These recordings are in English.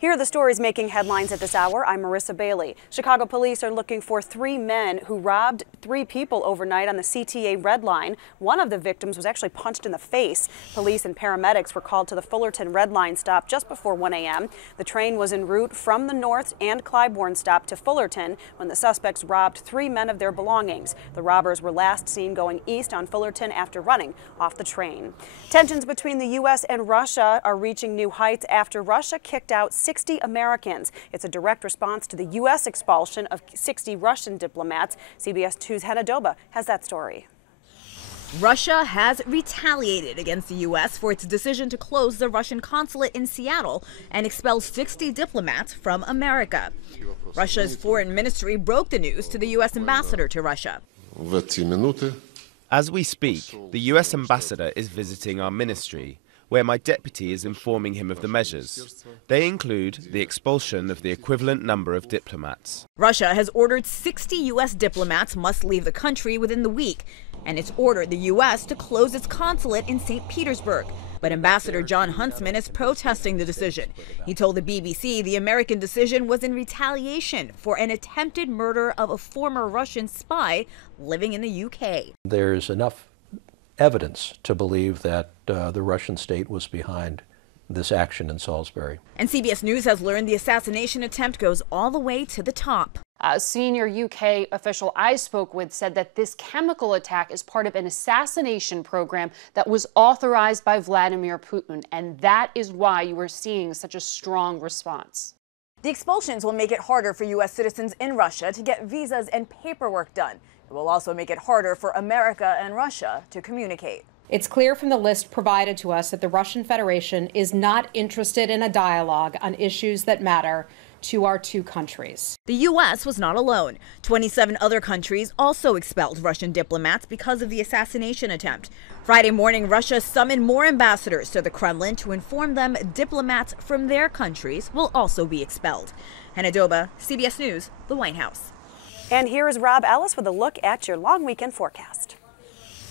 Here are the stories making headlines at this hour. I'm Marissa Bailey. Chicago police are looking for 3 men who robbed 3 people overnight on the CTA Red Line. One of the victims was actually punched in the face. Police and paramedics were called to the Fullerton Red Line stop just before 1 a.m. The train was en route from the North and Clybourne stop to Fullerton when the suspects robbed 3 men of their belongings. The robbers were last seen going east on Fullerton after running off the train. Tensions between the U.S. and Russia are reaching new heights after Russia kicked out 60 Americans. It's a direct response to the U.S. expulsion of 60 Russian diplomats. CBS 2's Hannah Doba has that story. Russia has retaliated against the U.S. for its decision to close the Russian consulate in Seattle and expel 60 diplomats from America. Russia's foreign ministry broke the news to the U.S. ambassador to Russia. As we speak, the U.S. ambassador is visiting our ministry, where my deputy is informing him of the measures. They include the expulsion of the equivalent number of diplomats. Russia has ordered 60 U.S. diplomats must leave the country within the week, and it's ordered the U.S. to close its consulate in St. Petersburg. But Ambassador John Huntsman is protesting the decision. He told the BBC the American decision was in retaliation for an attempted murder of a former Russian spy living in the UK. There's enough evidence to believe that the Russian state was behind this action in Salisbury. And CBS News has learned the assassination attempt goes all the way to the top. A senior UK official I spoke with said that this chemical attack is part of an assassination program that was authorized by Vladimir Putin, and that is why you are seeing such a strong response. The expulsions will make it harder for U.S. citizens in Russia to get visas and paperwork done. It will also make it harder for America and Russia to communicate. It's clear from the list provided to us that the Russian Federation is not interested in a dialogue on issues that matter to our two countries. The U.S. was not alone. 27 other countries also expelled Russian diplomats because of the assassination attempt. Friday morning, Russia summoned more ambassadors to the Kremlin to inform them diplomats from their countries will also be expelled. Hannah Doba, CBS News, the White House. And here is Rob Ellis with a look at your long weekend forecast.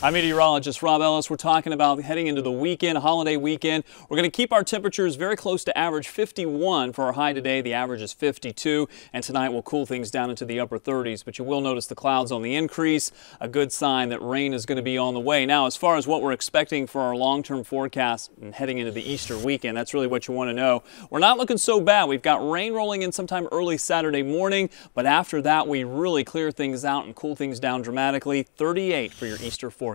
I'm meteorologist Rob Ellis. We're talking about heading into the weekend, holiday weekend. We're going to keep our temperatures very close to average 51 for our high today. The average is 52, and tonight we'll cool things down into the upper 30s. But you will notice the clouds on the increase, a good sign that rain is going to be on the way. Now, as far as what we're expecting for our long-term forecast and heading into the Easter weekend, that's really what you want to know. We're not looking so bad. We've got rain rolling in sometime early Saturday morning, but after that we really clear things out and cool things down dramatically. 38 for your Easter forecast.